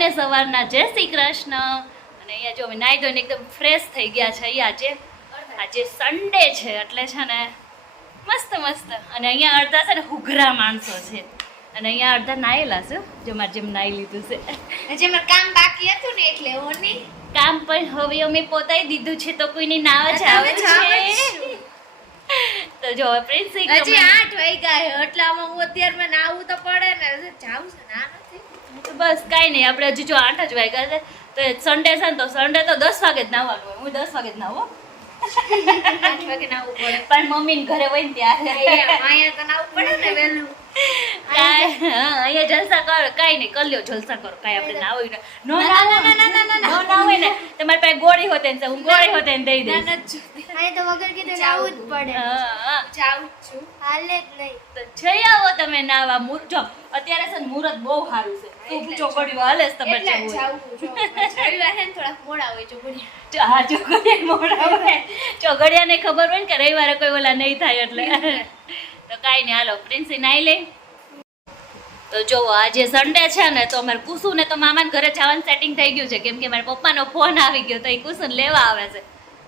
બધાને સવારના જય શ્રી કૃષ્ણ। અને અહીંયા જો અમે નાહી ધોઈને એકદમ ફ્રેશ થઈ ગયા છે। આજે સન્ડે છે એટલે છે ને મસ્ત મસ્ત। અને અહીંયા અડધા છે ને હુઘરા માણસો છે અને અહીંયા અડધા નાયેલા છે, જો મારે જેમ નાહી લીધું છે। હજી મારે કામ બાકી હતું ને એટલે ઓની કામ પણ હવે અમે પોતાઈ દીધું છે તો કોઈની નાવ જ આવે છે। તો જો પ્રિન્સી હજી 8 વાગ્યા એટલે આમાં હું અત્યારમાં નાવું તો પડે ને, જાવું છે ના નથી તો બસ કાંઈ નહીં, આપણે હજી જો 8 જ વાગ્યા છે તો સન્ડે છે ને તો સન્ડે તો 10 વાગે જ નાવાનું હોય। હું 10 વાગે જ નાવું 8 વાગે નાવું પડે પણ મમ્મીને ઘરે હોય ને ત્યારે અહીંયા તો નાવું પડે ને વહેલું। અહીંયા જલસા કર, કાંઈ નહીં કલ્યો જલસા કરો, કાંઈ આપણે ના હોય નો હોય ને તમારી પાસે ગોળી હોતે ને હું ગોળી હોતે ને દઈ દઈશ। અહીં તો વગર કીધે નાવું જ પડે। જાઉં જ છું, હાલે જ નહીં તો જઈ આવો તમે નાવા। જો અત્યારે છે ને મુહૂર્ત બહુ સારું છે, તું ચોકડીઓ હાલે જ તમે એટલે જાવું છું। રવિવાર હે ને થોડાક મોડા હોય ચોકડીયા। હા ચોકડીયા મોડા હોય, ચોકડીયાને ખબર હોય ને કે રવિવારે કોઈ ઓલા નહીં થાય એટલે તો કાંઈ નહીં હાલો પ્રિન્સી નાઈ લે। તો જો આજે સન્ડે છે ને તો અમારે કુસુને તો મામાને ઘરે જવાનું સેટિંગ થઈ ગયું છે, કેમ કે મારા પપ્પાનો ફોન આવી ગયો તો એ કુસુને લેવા આવે છે।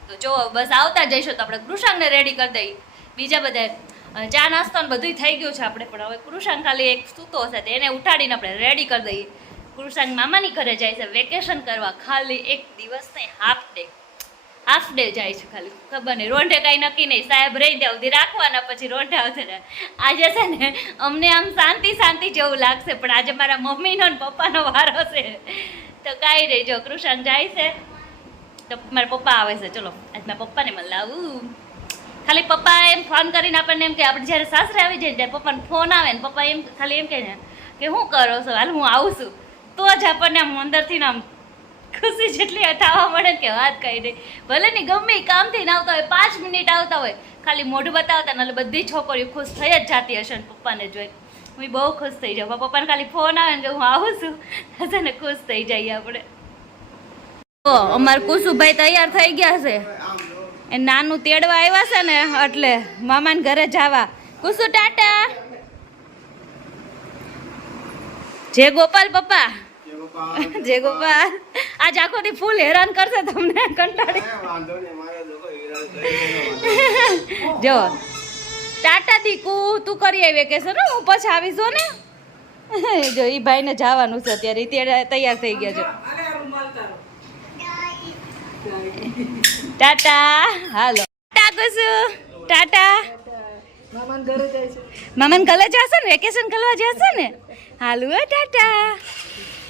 તો જો બસ આવતા જઈશું તો આપણે કૃષાંગને રેડી કરી દઈએ। બીજા બધા ચા નાસ્તો ને બધું થઈ ગયું છે આપણે, પણ હવે કૃષાંગ ખાલી એક સૂતો હશે તો એને ઉઠાડીને આપણે રેડી કરી દઈએ। કૃષાંગ મામાની ઘરે જાય છે વેકેશન કરવા, ખાલી એક દિવસ નહીં હાફ ડે જાય છે ખાલી, ખબર નહીં રોંઢે કાંઈ નક્કી નહીં, સાહેબ રહી ત્યાં સુધી રાખવાના પછી રોંઢે આવશે ને। આજે છે ને અમને આમ શાંતિ જેવું લાગશે, પણ આજે મારા મમ્મીનો ને પપ્પાનો વારો છે તો કાંઈ નહીં। જો કૃષાંગ જાય છે તો મારા પપ્પા આવે છે, ચલો આજ મારા પપ્પાને મળાવું। ખાલી પપ્પા એમ ફોન કરીને આપણને એમ કે આપણે જ્યારે સાસરે આવી જાય ત્યારે પપ્પાને ફોન આવે ને પપ્પા એમ ખાલી એમ કહે ને કે શું કરો છો, હાલ હું આવું છું, તો જ આપણને આમ અંદરથી આમ ખુશી જેટલી થવા મળે કે વાત કઈ નહીં। ભલે ને ગમે કામથી ના આવતા હોય 5 મિનિટ આવતા હોય ખાલી મોઢું બતાવતા ને એટલે બધી છોકરીઓ ખુશ થઈ જ જાતી હશે ને પપ્પાને જોઈને। હું બહુ ખુશ થઈ જાઉં, પપ્પાને ખાલી ફોન આવે ને કે હું આવું છું હશે ને ખુશ થઈ જઈએ આપણે। તો અમારા કુસુભાઈ તૈયાર થઈ ગયા છે, એ નાનું તેડવા આવ્યા છે ને એટલે મામાને ઘરે જવા। કુસુ ટાટા, જય ગોપાલ પપ્પા, જય ગોપાલ। આજ આખો દી ફૂલ હેરાન કરશે તમને, કંટાળી જો ટાટા દીકુ તું કરી આવી વેકેશન, હું પછી આવીશ ને। જો ઈ ભાઈને જવાનું છે અત્યારે, તૈયાર થઈ ગયા છે। ટાટા હાલો ટાટા કુસુ ટાટા, મામાન ઘરે જશે ને વેકેશન કરવા જશે ને, હાલો ટાટા।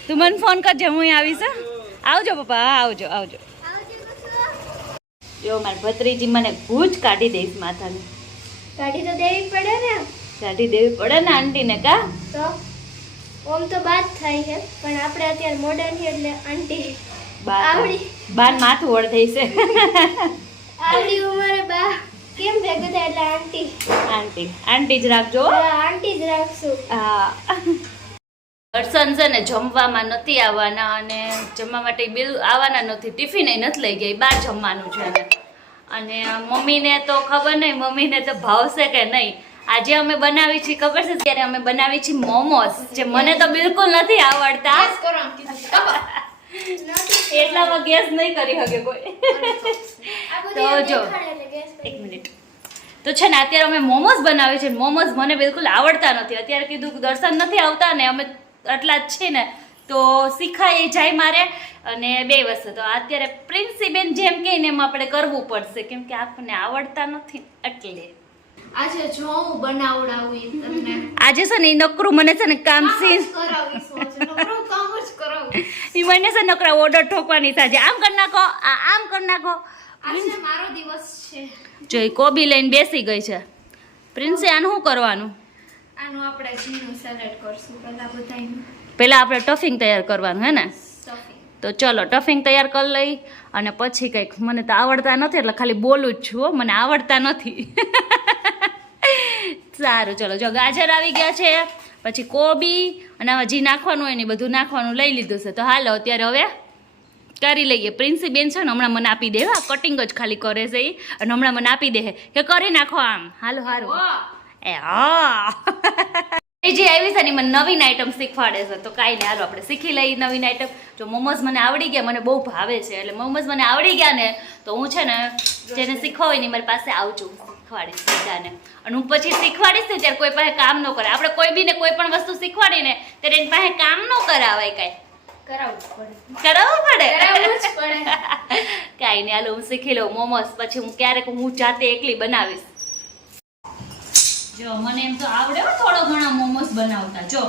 તું મને ફોન કરજે, હું આવીશ। આવજો પપ્પા, આવજો આવજો। જો મારી ભત્રીજી મને ભૂજ કાઢી દઈશ માથાની, કાઢી તો દેવી પડે ને, કાઢી દેવી પડે ને આંટીને કા। તો ઓમ તો બાત થાય છે પણ આપણે અત્યારે મોડર્ન છે એટલે આંટી આવડી બાન માથું ઓળધઈ છે આવડી ઉંમરે બા કેમ ભેગું થાય એટલે આંટી આંટી જ રાખજો। આંટી જ રાખશું। હા દર્શન છે ને જમવામાં નથી આવવાના અને જમવા માટે બિલ આવવાના નથી, ટિફિન નથી લઈ ગયા, બહાર જમવાનું છે ને। અને મમ્મીને તો ખબર નહીં મમ્મીને તો ભાવશે કે નહીં। આજે અમે બનાવી છીએ ખબર છે, ત્યારે અમે બનાવી છીએ મોમોસ, જે મને તો બિલકુલ નથી આવડતા, એટલામાં ગેસ નહીં કરી શકે કોઈ। તો જો એક મિનિટ, તો છે ને અત્યારે અમે મોમોસ બનાવી છે, મોમોસ મને બિલકુલ આવડતા નથી। અત્યારે કીધું દર્શન નથી આવતા ને અમે આટલા જ છે ને તો શીખાઈ જાય મારે, અને 2 વસ્તુ તો અત્યારે પ્રિન્સીબેન જેમ કહે ને એમ આપણે કરવું પડશે, કેમ કે આપણને આવડતા નથી એટલે। આજે જો હું બનાવડાવું તમને, આજે છે ને એ નકરું મને છે ને કામ સીન કરાવીશ, નકરું કામ જ કરાવું। એ મને છે નકરા ઓર્ડર ઠોકવાની છે, આમ કરી નાખો આમ કરી નાખો। આજે મારો દિવસ છે। જો એ કોબી લઈને બેસી ગઈ છે। પ્રિન્સી આનું શું કરવાનું? આનું આપણે ઝીણું સલાડ કરશું પહેલા આપણે ટફિંગ તૈયાર કરવાનું હે ને, સ્ટફિંગ। તો ચલો ટફિંગ તૈયાર કરી લઈ અને પછી કંઈક, મને તો આવડતા નથી એટલે ખાલી બોલું જ છું, મને આવડતા નથી સારું ચલો જો ગાજર આવી ગયા છે, પછી કોબી અને હજી નાખવાનું હોય ને બધું નાખવાનું લઈ લીધું છે। તો હાલો અત્યારે હવે કરી લઈએ। પ્રિન્સી બેન છે ને હમણાં મને આપી દે, કટિંગ જ ખાલી કરે છે એ, અને હમણાં મને આપી દે કે કરી નાખો આમ, હાલો હારું એ હા એ જે આવી છે ને મને નવીન આઈટમ શીખવાડે છે તો કાંઈ નહીં હાલો આપણે શીખી લઈએ નવીન આઈટમ. જો મોમોઝ મને આવડી ગયા, મને બહુ ભાવે છે એટલે મોમોઝ મને આવડી ગયા ને તો હું છે ને જેને શીખવા હોય ને મારી પાસે આવજો, શીખવાડીશ બધાને. અને હું પછી શીખવાડીશ ને ત્યારે કોઈ પાસે કામ ન કરે. આપણે કોઈ બીને કોઈ પણ વસ્તુ શીખવાડીને ત્યારે એની પાસે કામ ન કરાવાય, કાંઈ કરાવવું પડે. કાંઈ નહીં હાલો હું શીખી લઉં મોમોઝ. પછી હું ક્યારેક હું જાતે એકલી બનાવીશ. જો મને એમ તો આવડે હો થોડો ઘણા મોમોસ બનાવતા. જો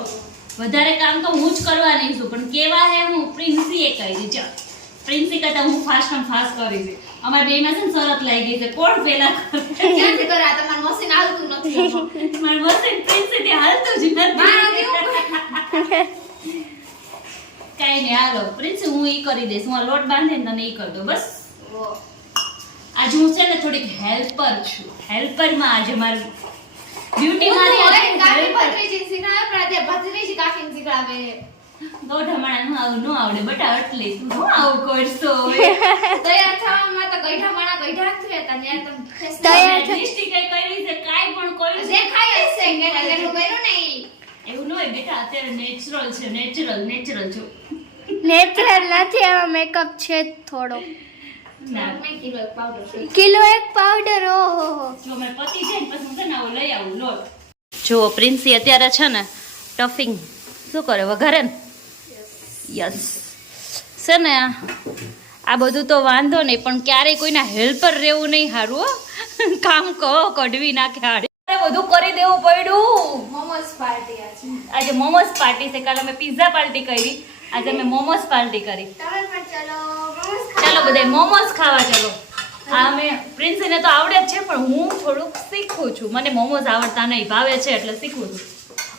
વધારે કામ તો હું જ કરવાની છું પણ કેવા હે હું પ્રિન્સીએ કરી છે. પ્રિન્સી કરતા હું ફાસ્ટ કરી છે. અમારે બેમાં છે ને શરત લાગી ગઈ છે કોણ પહેલા ક્યાંથી કરે આ તમારું મશીન હાલતું નથી. મારું મશીન પ્રિન્સી થી હાલતું જ નથી. કઈ નહીં હાલો પ્રિન્સી હું ઈ કરી દઈશ. હું આ લોટ બાંધીને તને ઈ કરી દઉં બસ. આજે હું છે ને થોડીક હેલ્પર છું. હેલ્પરમાં આજે મારું બ્યુટી મારી કાકી ભત્રીજી શીખડાવે પણ તે ભત્રીજી કાકીને શીખડાવે. ગોઢામણા નું આવું ન આવડે બટા એટલે તું હું આવું કરશો તૈયાર થવામાં તો ગઈઢામણા ગઈઢા નથી રહેતા ને તમે તૈયાર લિપસ્ટિક કઈ કરી છે કાઈ પણ કર્યું છે દેખાય હશે કે કેટલું કર્યું નહીં. એવું ન હોય બેટા અત્યારે નેચરલ છે. નેચરલ છો નેચરલ નથી, એમાં મેકઅપ છે જ થોડો. ના મેં કિલો એક પાવડર છે. કિલો એક પાવડર, ઓહો જો મેં પતિ છે ને પછી હું છે ને આવું લઈ આવું લોટ. જો પ્રિન્સી અત્યારે છે ને ટફિંગ શું કરે વઘારે ને. યસ છે ને આ બધું તો વાંધો નહીં પણ ક્યારેય કોઈના હેલ્પર રહેવું નહીં સારું હો. કામ કઢવી નાખે હાડે બધું કરી દેવું પડ્યું. મોમોસ પાર્ટી આજે. આજે મોમોસ પાર્ટી છે. કાલે અમે પિઝા પાર્ટી કરી, આજે અમે મોમોસ પાર્ટી કરી. તમે પણ ચલો મોમોસ ચાલો બધા મોમોસ ખાવા ચાલો. આ અમે પ્રિન્સીને તો આવડે જ છે પણ હું થોડુંક શીખું છું. મને મોમોસ આવડતા નહીં, ભાવે છે એટલે શીખું છું.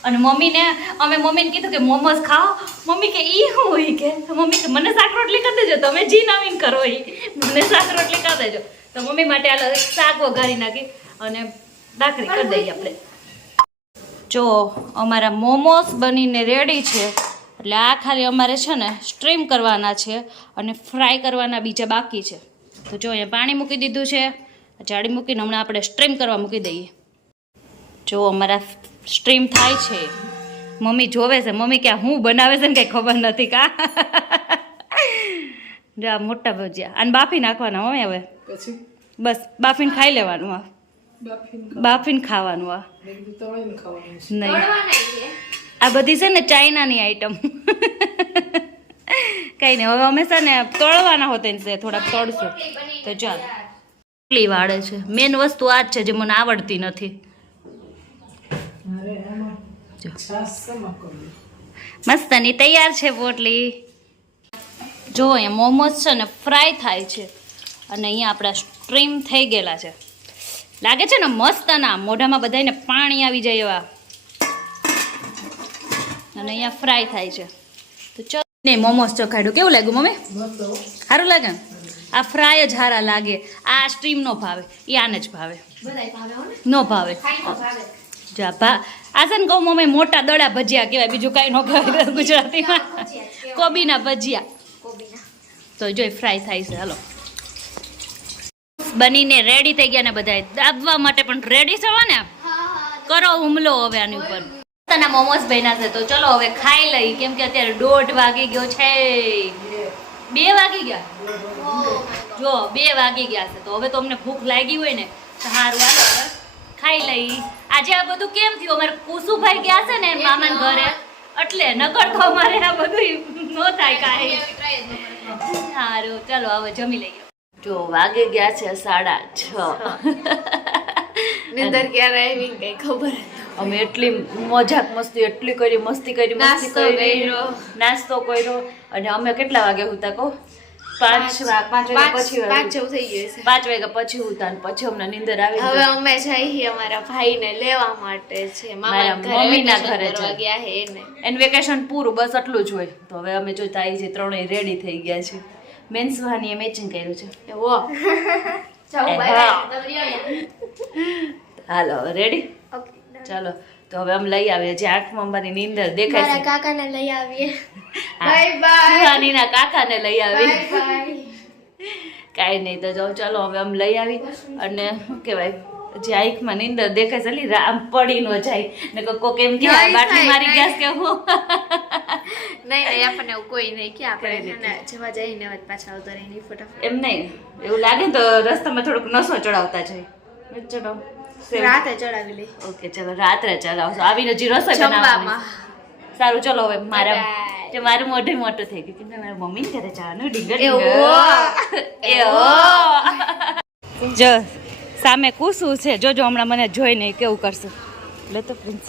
અને મમ્મીને કીધું કે મોમોસ ખાઓ. મમ્મી કે ઈ શું હોય કે મમ્મી કે મને શાક રોટલી કરી દેજો, તમે જી નવીન કરો ઈ મને શાક રોટલી કરી દેજો. તો મમ્મી માટે આ શાક વઘારી નાખી અને ભાખરી કરી દઈએ આપણે. જો અમારા મોમોસ બનીને રેડી છે એટલે આ ખાલી અમારે છે ને સ્ટ્રીમ કરવાના છે અને ફ્રાય કરવાના બીજા બાકી છે. તો જો અહીંયા પાણી મૂકી દીધું છે, જાળી મૂકીને હમણાં આપણે સ્ટ્રીમ કરવા મૂકી દઈએ. જો અમારા સ્ટ્રીમ થાય છે. મમ્મી જોવે છે, મમ્મી કે હું બનાવે છે ને કંઈ ખબર નથી કા. જો આ મોટા ભજીયા આને બાફી નાખવાના મમ્મી હવે બસ બાફીને ખાઈ લેવાનું. આ બાફીને ખાવાનું. આ નહીં તળવાના છે. આ બધી છે ને ચાઇનાની આઈટમ. કઈ નહીં હવે અમે છે ને તળવાના હોતે ને થોડાક તળશું. તો ચાલ રોટલી વાળે છે. મેન વસ્તુ આ જ છે જે મને આવડતી નથી. મસ્તની તૈયાર છે પોટલી. જો અહીંયા મોમોસ છે ને ફ્રાય થાય છે અને અહીંયા આપણા સ્ટ્રીમ થઈ ગયેલા છે. લાગે છે ને મસ્ત ના મોઢામાં બધાને પાણી આવી જાય એવા. અને અહીંયા ફ્રાય થાય છે. તો ચલ નહીં મોમોસ ચખાડ્યું કેવું લાગ્યું મમ્મી? સારું લાગે ને? આ ફ્રાય જ હારા લાગે. આ સ્ટ્રીમ નો ભાવે, એ આને જ ભાવે. બધાય ભાવે હો ને. નો ભાવે. ખાઈ નો ભાવે. જા ભા આ છે ને કહું મમ્મી મોટા દડા ભજીયા કહેવાય, બીજું કાંઈ ન કહેવાય ગુજરાતીમાં. કોબીના ભજીયા. કોબીના. તો જોઈ ફ્રાય થાય છે. હાલો બનીને રેડી થઈ ગયા ને બધા દાબવા માટે પણ રેડી થવા ને. કરો હુમલો હવે આની ઉપર. તના મોમોસ બન્યા છે તો ચલો હવે ખાઈ લઈ કેમ કે અત્યારે 1:30 વાગી ગયો છે. 2 વાગી ગયા. જો 2 વાગી ગયા છે તો હવે તો અમને ભૂખ લાગી હોય ને તો સારું હાલો હવે ખાઈ લઈ. આજે આ બધું કેમ થયું? અમારે કુસુભાઈ ગયા છે ને મામાના ઘરે એટલે નકર તો અમારે આ બધું ન થાય કાંઈ. સારું ચાલો હવે જમી લઈએ. જો વાગે ગયા છે 6:30. નિંદર ક્યારે આવી કઈ ખબર. અમે એટલી મજાક મસ્તી એટલી કરી મસ્તી કરી નાસ્તો કર્યો અને અમે કેટલા વાગે હતા કહો? 5 વાગ્યા પછી 5 જેવું થઈ ગયું છે. 5 વાગ્યા પછી હતા ને પછી અમને નીંદર આવી. હવે અમે જઈએ અમારા ભાઈને લેવા માટે છે. મારા મમ્મીના ઘરે કરવા ગયા છે એને. એન વેકેશન પૂરું બસ આટલું જ હોય. તો હવે અમે જો તાઈ જે ત્રણેય રેડી થઈ ગયા છે. મેન્સવાની એ મેચિંગ કર્યું છે. એવો જાવ બાય. હાલો રેડી ચાલો તો હવે અમે લઈ આવીએ. જે આંખમાં અમારી નીંદર દેખાય મારા છે કાકાને લઈ આવીએ. Bye bye. સુહાનીના કાકાને લઈ આવી. Bye bye. કાંઈ નહીં તો જાઓ ચાલો હવે અમે લઈ આવી અને શું કહેવાય જે આંખમાં નીંદર દેખાય છે લી રામ પડી ન જાય ને કોક એમ કે નહીં બાટલી થાય, મારી નહીં. ગેસ કે હું નહીં આપણને એવું કોઈ નહીં કે આપણે છે ને જવા જઈને જ પાછા આવતા રહીને ફટાફટ એમ નહીં એવું લાગે ને તો રસ્તામાં થોડુંક નસો ચડાવતા જાય ચલો રાતે ચડાવી લઈ ઓકે ચલો રાત્રે ચલાવશો આવીને હજી રસોઈ બનાવવાની જમવામાં સારું ચલો હવે મારા Bye. તે મારું મોઢે મોટું થઈ ગયું કે મારા મમ્મી ઘરે જવાનું ડીંગર એવો. જો સામે કુસું છે જોજો હમણાં મને જોઈને કેવું કરશે લે તો પ્રિન્સ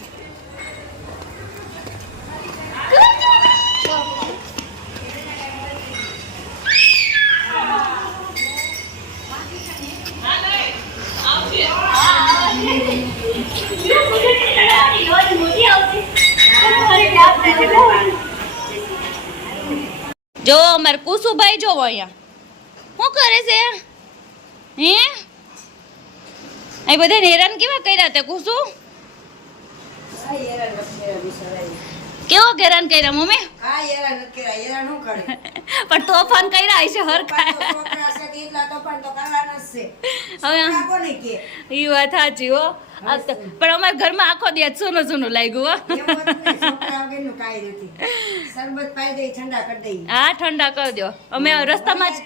જો અમારે કુસુભાઈ જોવો અહીંયા શું કરે છે હે અહીં બધા હેરાન કેવા કર્યા તે કુસુ કેવો હેરાન કર્યા મમ્મી પણ તોફાન કર્યા હશે હરખા હવે ઈ વાત સાચી હો આ તો- પણ અમારા ઘરમાં આખો દિવસ સોનું સોનું લાગ્યું હો હા ઠંડા કરી દો અમે રસ્તામાં જ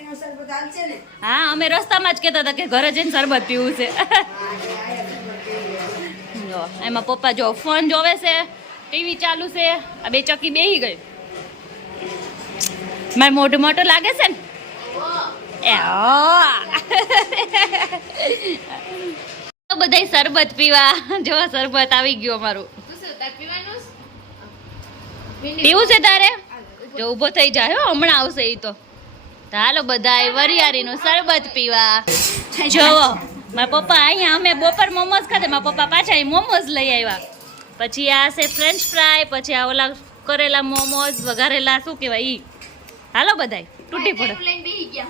હા અમે રસ્તામાં જ કહેતા હતા કે ઘરે જઈને શરબત પીવું છે જો એમાં પપ્પા જો ફોન જોવે છે ટીવી ચાલુ છે આ બે ચક્કી બેહી ગઈ મારે મોઢું મોટું લાગે છે ને એ બધા શરબત પીવા જો શરબત આવી ગયું અમારું પીવું છે તારે જો ઊભો થઈ જાય હો હમણાં આવશે ઈ તો હાલો બધાય વરિયાળીનું શરબત પીવા જોવો મારા પપ્પા અહીંયા અમે બપોર મોમોઝ ખાધા મારા પપ્પા પાછા અહીં મોમોઝ લઈ આવ્યા પછી આ છે ફ્રેન્ચ ફ્રાય પછી આ ઓલા કરેલા મોમોઝ વઘારેલા શું કહેવાય ઈ હાલો બધાય તૂટી પડે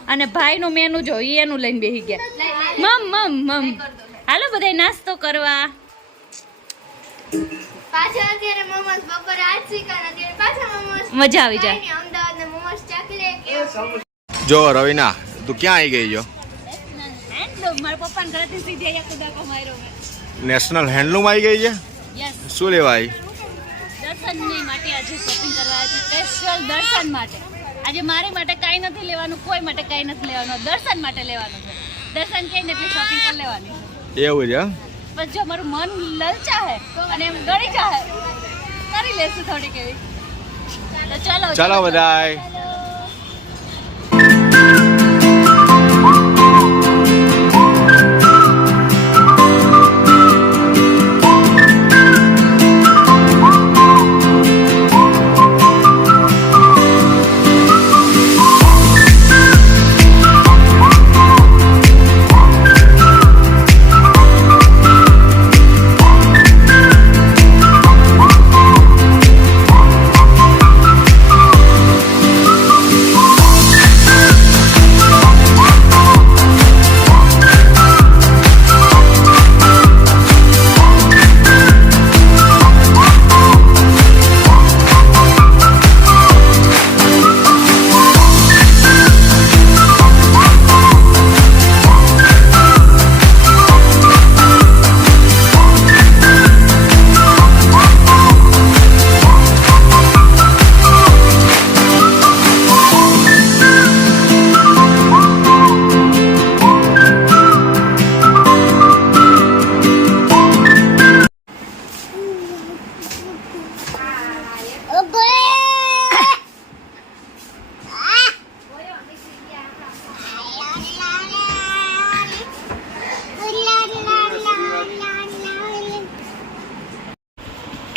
અને ભાઈનું મેનુ જો ઈ એનું લઈને બેસી ગયા મમ હાલો બધાય નાસ્તો કરવા પાછા અત્યારે મોમોસ બપોરે આજ શીખા અત્યારે પાછા મોમોસ મજા આવી જાય અમદાવાદના મોમોસ ચાખી લે કે જો રવિના તું ક્યાં આવી ગઈ છો મારા પપ્પાને ઘરેથી સીધી અહીંયા કુદાકો માર્યો મેં નેશનલ હેન્ડલૂમ આવી ગઈ છે યસ શું લેવા આવી દર્શનની માટે આજે શોપિંગ કરવા આવી સ્પેશિયલ દર્શન માટે આજે મારી માટે કાંઈ નથી લેવાનું કોઈ માટે કાંઈ નથી લેવાનું દર્શન માટે લેવાનું છે દર્શન કહે ને એટલે શોપિંગ કરી લેવાની એવું છે એમ? બસ જો મારું મન લલચાહે અને એમ ગળી જાહે કરી લેશું થોડીક એવી તો ચલો ચાલો બધાય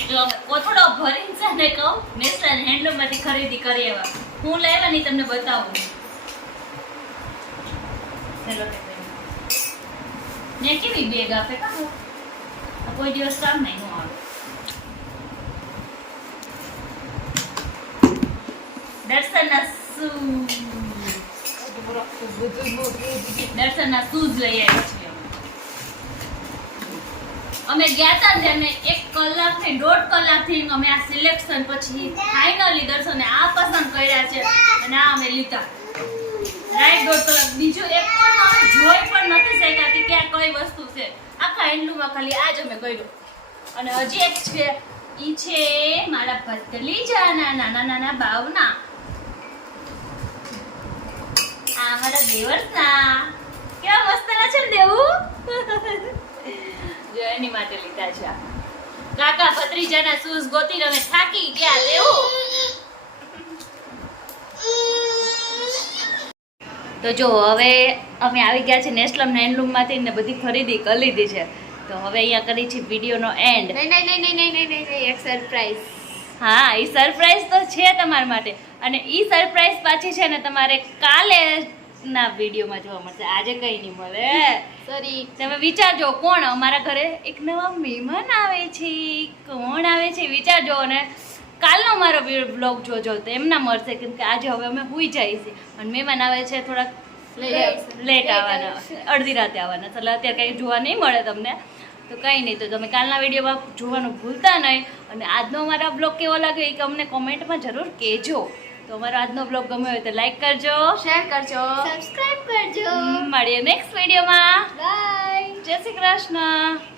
જો અમે કોથળો ભરીને છે ને કહું નેશનલ હેન્ડલૂમ માંથી ખરીદી કરી એવા હું લેવાની તમને બતાવું ચલો ને કેવી બેગ આપે કાં આ કોઈ દિવસ કામ નહીં હું આવે દર્શનના શૂઝ લઈ આવ્યા છીએ અમે ગયા હતા ને અમે 1 કલાકથી 1.5 કલાકથી અમે આ સિલેક્શન પછી ફાઇનલી દર્શને આ પસંદ કર્યા છે અને આ અમે લીધા રાઈટ 1.5 કલાક. બીજું એક પણ જોઈ પણ નથી શક્યા કે આ કઈ વસ્તુ છે. આખા હેન્ડલૂમમાં ખાલી આ જ અમે કર્યું. અને હજી એક છે, ઈ છે મારા ભત્રીજાના નાના નાના બાવના. આ મારા દેવરના. કેવા મસ્તના છે ને દેવું. જો એની માટે લીધા છે આ. કાકા ભત્રીજાના શૂઝ ગોતીને અમે થાકી ગયા દેવું. તો જો હવે અમે આવી ગયા છે નેસ્લમ હેન્ડલૂમમાંથી ને બધી ખરીદી કરી લીધી છે. તો હવે અહીંયા કરી છે વિડીયોનો એન્ડ. નહીં એક સરપ્રાઈઝ. હા, એ સરપ્રાઈઝ તો છે તમારા માટે. અને એ સરપ્રાઈઝ પાછી છે ને તમારે કાલે ના વિડીયોમાં જોવા મળશે. આજે કઈ નહીં મળે. સોરી. તમે વિચારજો કોણ અમારા ઘરે એક નવા મહેમાન આવે છે. કોણ આવે છે વિચારજો. અને કાલનો મારો બ્લોગ જોજો તો એમના મળશે, કેમ કે આજે હવે અમે હુઈ જઈએ છીએ અને મહેમાન આવે છે થોડાક લેટ આવવાના, અડધી રાતે આવવાના, એટલે અત્યારે કંઈ જોવા નહીં મળે તમને. તો કંઈ નહીં, તો તમે કાલના વિડીયોમાં જોવાનું ભૂલતા નહીં. અને આજનો અમારો બ્લોગ કેવો લાગ્યો એ અમને કોમેન્ટમાં જરૂર કહેજો. તો અમારો આજનો બ્લોગ ગમ્યો હોય તો લાઈક કરજો, શેર કરજો, સબસ્ક્રાઇબ કરજો. મળીએ નેક્સ્ટ વિડીયોમાં. બાય. જય શ્રી કૃષ્ણ.